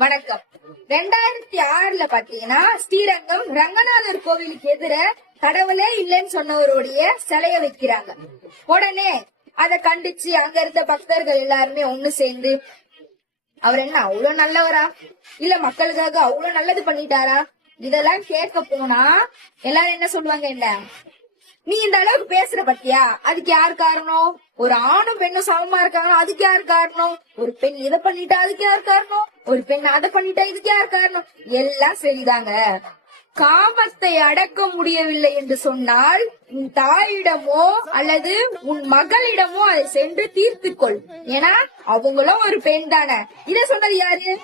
வணக்கம். ரெண்டாயிரத்தி ஆறுல பாத்தீங்கன்னா ஸ்ரீரங்கம் ரங்கநாதர் கோவிலுக்கு எதிர கடவுளே இல்லைன்னு சொன்னவருடைய சிலைய வைக்கிறாங்க. உடனே அத கண்டிச்சு அங்க இருந்த பக்தர்கள் எல்லாருமே ஒண்ணு சேர்ந்து அவர் என்ன அவ்வளவு நல்லவரா? இல்ல மக்களுக்காக அவ்வளவு நல்லது பண்ணிட்டாரா? இதெல்லாம் கேட்க போனா எல்லாரும் என்ன சொல்லுவாங்க என்ன? நீ இந்த அளவுக்கு பேசுற பத்தியா? அதுக்கு யார் காரணம்? ஒரு ஆணும் பெண்ணும் சமமா இருக்காங்க அதுக்கு யார் காரணம்? ஒரு பெண் இதை பண்ணிட்டா அதுக்கு யார் காரணம்? ஒரு பெண் அதை பண்ணிட்டா இதுக்கு யார் காரணம்? எல்லாம் சரிதாங்க. காமத்தை அடக்க முடியவில்லை என்று சொன்னால் உன் தாயிடமோ அல்லது உன் மகளிடமோ அதை சென்று தீர்த்துக்கொள் ஏன்னா அவங்களும் ஒரு பெண் தானே. இத சொன்னது யாரு?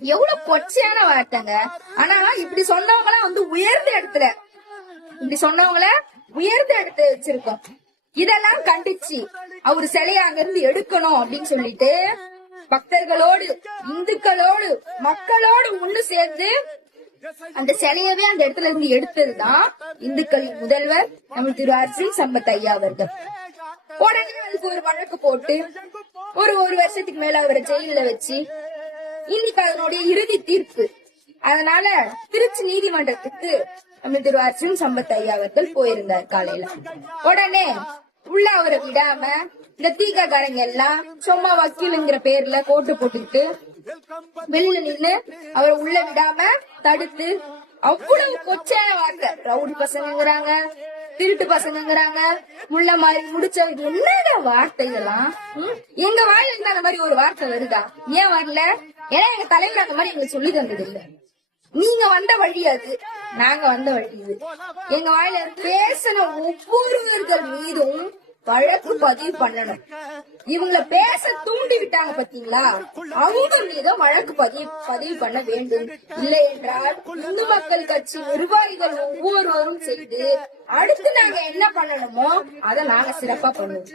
எவ்வளவு கொச்சையான வார்த்தைங்க. ஆனா இப்படி சொன்னவங்க வந்து உயர்ந்த இடத்துல இப்படி சொன்னவங்கள உயர்ந்து எடுத்து வச்சிருக்கோம். இதெல்லாம் கண்டிச்சு அவர் சிலைய அங்க இருந்து எடுக்கணும் அப்படின்னு சொல்லிட்டு பக்தர்களோடு இந்துக்களோடு மக்களோடு ஒண்ணு சேர்ந்து அந்த சிலையவே அந்த இடத்துல இருந்து எடுத்ததுதான் இந்துக்களின் முதல்வர் நம்ம திரு அர்ஜுன் சம்பத் ஐயா அவர்கள். உடனே அதுக்கு ஒரு வழக்கு போட்டு ஒரு ஒரு வருஷத்துக்கு மேல அவரை ஜெயில வச்சு இன்னைக்கு அதனுடைய இறுதி தீர்ப்பு. அதனால திருச்சி நீதிமன்றத்துக்கு நம்ம திரு அர்ஜுன் சம்பத் ஐயா அவர்கள் போயிருந்தார் காலையில. உடனே உள்ள அவரை விடாம இந்த தீக்காக்காரங்க எல்லாம் சும்மா வக்கீலுங்கிற பேர்ல கோட்டு போட்டுக்கிட்டு வெளியில நின்னு அவரை உள்ள விடாம தடுத்து அவ்வளவு கொச்சையான வார்த்தை ரவுடி பசங்கிறாங்க திருட்டு பசங்கங்கிறாங்க முள்ள மாதிரி முடிச்ச என்னங்க வார்த்தைகள்லாம் எங்க வாயில இருந்து அந்த மாதிரி ஒரு வார்த்தை வருதா? ஏன் வரல? ஏன்னா எங்க தலைவர் அந்த மாதிரி எங்களுக்கு சொல்லி தந்தது இல்ல நீங்க வந்த வழி அது. நாங்க வந்த வழி எங்க வாயில பேசின ஒவ்வொருவர்கள் மீதும் வழக்கு பதிவு பண்ணணும். இவங்கள பேச தூண்டி விட்டாங்க பாத்தீங்களா? அவங்க மீதும் வழக்கு பதிவு பதிவு பண்ண வேண்டும். இல்லை என்றால் இந்து மக்கள் கட்சி நிர்வாகிகள் ஒவ்வொருவரும் செய்து அடுத்து நாங்க என்ன பண்ணணுமோ அதை நாங்க சிறப்பா பண்ணுவோம்.